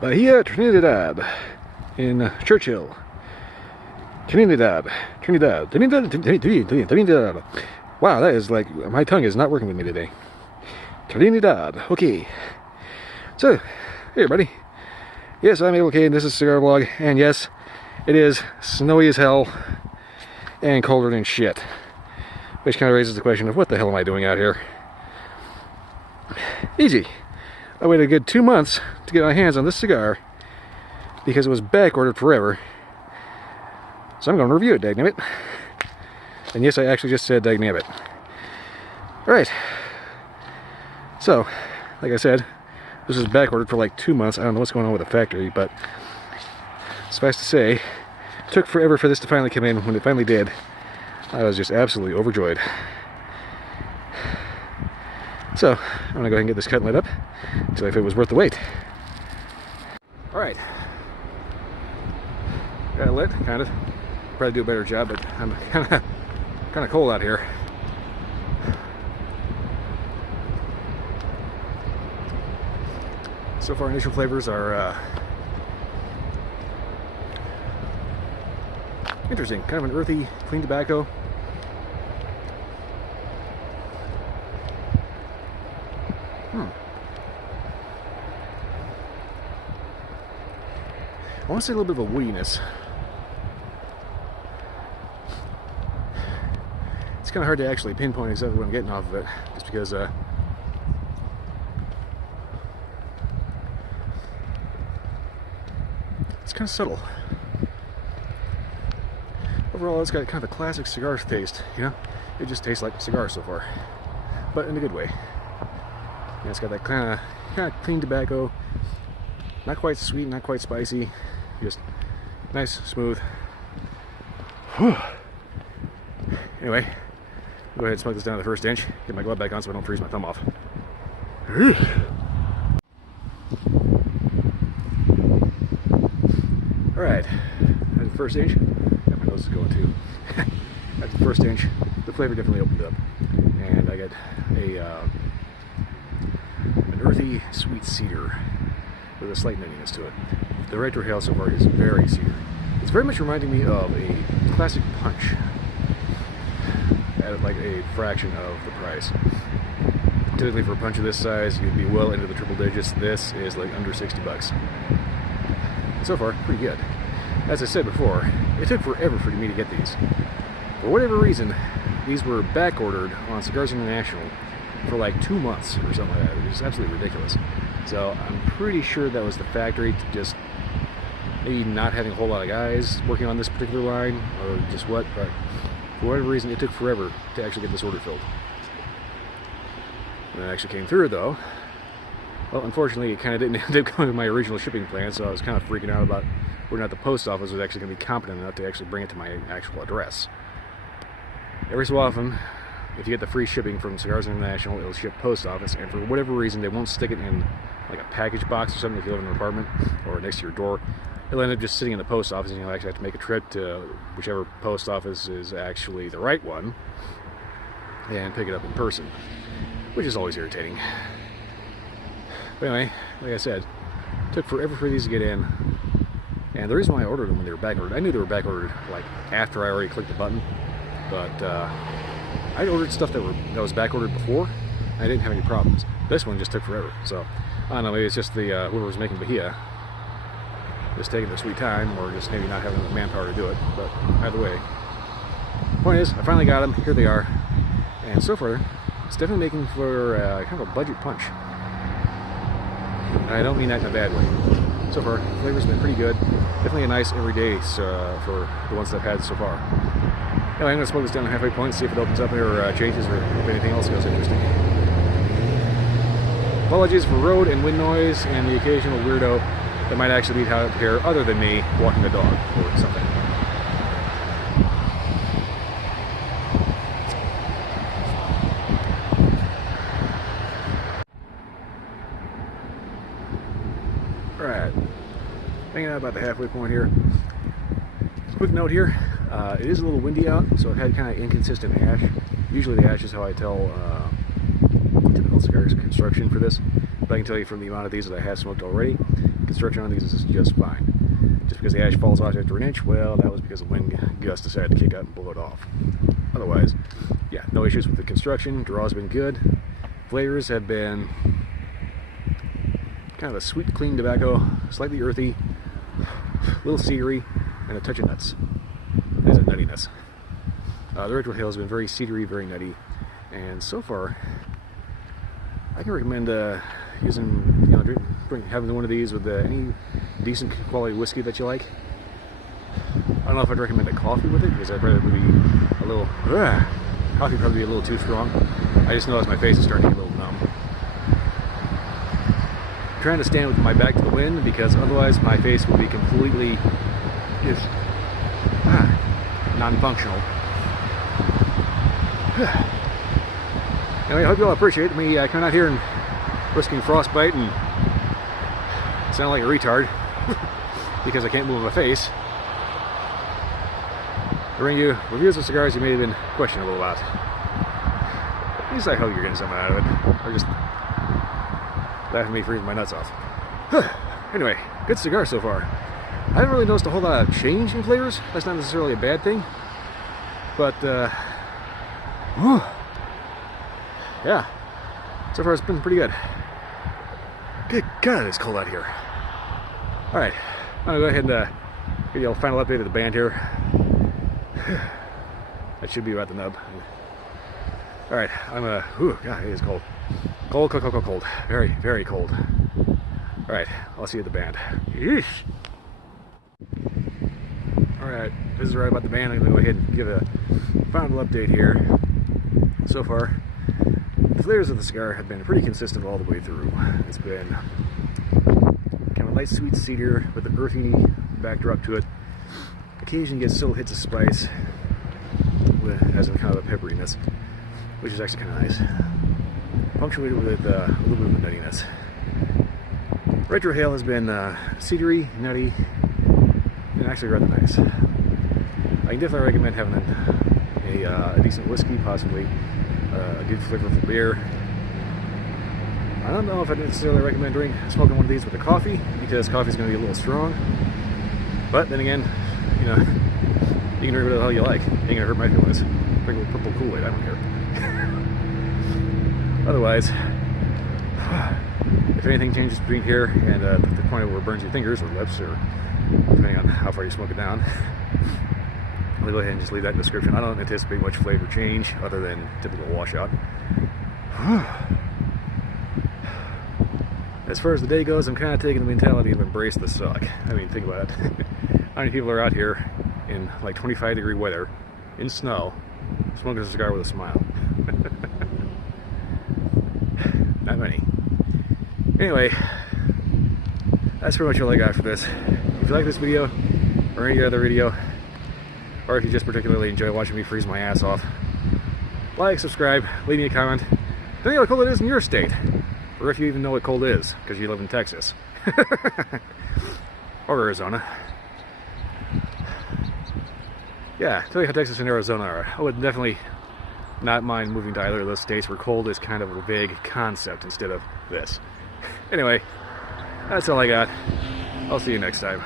Bahia, Trinidad, in Churchill, Trinidad. Wow, that is like, my tongue is not working with me today. Trinidad, okay. So, hey everybody. Yes, I'm okay, and this is Cigar Vlog, and yes, it is snowy as hell and colder than shit. Which kind of raises the question of what the hell am I doing out here? Easy. I waited a good 2 months to get my hands on this cigar because it was back ordered forever. So I'm going to review it, dagnabbit. And yes, I actually just said dagnabbit. Alright. So, like I said, this was back ordered for like 2 months. I don't know what's going on with the factory, but suffice to say, it took forever for this to finally come in. When it finally did, I was just absolutely overjoyed. So, I'm going to go ahead and get this cut and lit up, see if it was worth the wait. Alright. Got it lit, kind of. Probably do a better job, but I'm kind of cold out here. So far, initial flavors are interesting. Kind of an earthy, clean tobacco. I want to say a little bit of a woodiness. It's kind of hard to actually pinpoint exactly what I'm getting off of it, just because it's kind of subtle. Overall, it's got kind of a classic cigar taste, you know? It just tastes like a cigar so far, but in a good way. Yeah, it's got that kind of clean tobacco, not quite sweet, not quite spicy, just nice, smooth. Whew. Anyway, go ahead and smoke this down to the first inch. Get my glove back on so I don't freeze my thumb off. Alright, that's the first inch. Yeah, my nose is going too. That's the first inch. The flavor definitely opened up. And I got an earthy, sweet cedar with a slight nuttiness to it. The retrohale so far is very cedar. It's very much reminding me of a classic punch at like a fraction of the price. Typically for a punch of this size, you'd be well into the triple digits. This is like under 60 bucks. So far, pretty good. As I said before, it took forever for me to get these. For whatever reason, these were back ordered on Cigars International for like 2 months or something like that. It was absolutely ridiculous. So I'm pretty sure that was the factory just maybe not having a whole lot of guys working on this particular line, or just what, but for whatever reason, it took forever to actually get this order filled. When it actually came through, though, well, unfortunately, it kind of didn't end up going to my original shipping plan, so I was kind of freaking out about whether or not the post office was actually going to be competent enough to actually bring it to my actual address. Every so often, if you get the free shipping from Cigars International, it'll ship post office, and for whatever reason, they won't stick it in like a package box or something if you live in an apartment or next to your door. It'll end up just sitting in the post office, and you'll actually have to make a trip to whichever post office is actually the right one and pick it up in person, which is always irritating. But anyway, like I said, it took forever for these to get in, and the reason why I ordered them when they were back ordered, I knew they were back ordered like after I already clicked the button, but I'd ordered stuff that was back ordered before, and I didn't have any problems. This one just took forever, so I don't know, maybe it's just the whoever was making Bahia just taking their sweet time, or just maybe not having the manpower to do it. But either way, point is, I finally got them. Here they are, and so far, it's definitely making for kind of a budget punch. And I don't mean that in a bad way. So far, the flavor's been pretty good. Definitely a nice everyday for the ones that I've had so far. Anyway, I'm going to smoke this down to halfway point, see if it opens up or changes, or if anything else goes interesting. Apologies for road and wind noise and the occasional weirdo that might actually be out here other than me walking a dog or something. Alright, hanging out about the halfway point here. Quick note here, it is a little windy out, so I've had kind of inconsistent ash. Usually the ash is how I tell typical cigar construction for this. I can tell you from the amount of these that I have smoked already, construction on these is just fine. Just because the ash falls off after an inch, well, that was because the wind gust decided to kick out and blow it off. Otherwise, yeah, no issues with the construction. Draw's been good. Flavors have been kind of a sweet, clean tobacco, slightly earthy, a little cedary, and a touch of nuts. There's a nuttiness. The Retro Hill has been very cedary, very nutty, and so far, I can recommend using, having one of these with any decent quality whiskey that you like. I don't know if I'd recommend a coffee with it, because I'd rather be a little, coffee probably be a little too strong. I just noticed my face is starting to get a little numb. I'm trying to stand with my back to the wind, because otherwise my face will be completely just non-functional. Anyway, I hope you all appreciate me coming out here and risking frostbite and sound like a retard because I can't move my face. I bring you reviews of cigars you may have been questionable about. At least I hope you're getting something out of it, or just laughing at me freezing my nuts off. Anyway, good cigar so far. I haven't really noticed a whole lot of change in flavors. That's not necessarily a bad thing, but yeah, so far it's been pretty good. Good God, it's cold out here. Alright, I'm gonna go ahead and give you a final update of the band here. That should be about the nub. Alright, I'm God, it is cold. Cold, cold, cold, cold, cold. Very, very cold. Alright, I'll see you at the band. Yeesh. Alright, this is right about the band. I'm gonna go ahead and give a final update here. So far, the flavors of the cigar have been pretty consistent all the way through. It's been kind of a light sweet cedar with an earthy backdrop to it. Occasionally gets still hits of spice, as in kind of a pepperiness, which is actually kind of nice. Punctuated with a little bit of nuttiness. Retro Hail has been cedary, nutty, and actually rather nice. I can definitely recommend having a decent whiskey, possibly a good flavorful beer. I don't know if I necessarily recommend smoking one of these with a coffee, because coffee is going to be a little strong. But then again, you know, you can drink whatever the hell you like. It ain't going to hurt my feelings. Drink a little purple Kool-Aid, I don't care. Otherwise, if anything changes between here and the point where it burns your fingers or lips, or depending on how far you smoke it down, I'll go ahead and just leave that in the description. I don't anticipate much flavor change other than typical washout. As far as the day goes, I'm kind of taking the mentality of embrace the suck. I mean, think about it. How many people are out here in like 25-degree weather, in snow, smoking a cigar with a smile? Not many. Anyway, that's pretty much all I got for this. If you like this video, or any other video, or if you just particularly enjoy watching me freeze my ass off, like, subscribe, leave me a comment. Tell me how cold it is in your state. Or if you even know what cold is, because you live in Texas. Or Arizona. Yeah, tell me how Texas and Arizona are. I would definitely not mind moving to either of those states where cold is kind of a vague concept instead of this. Anyway, that's all I got. I'll see you next time.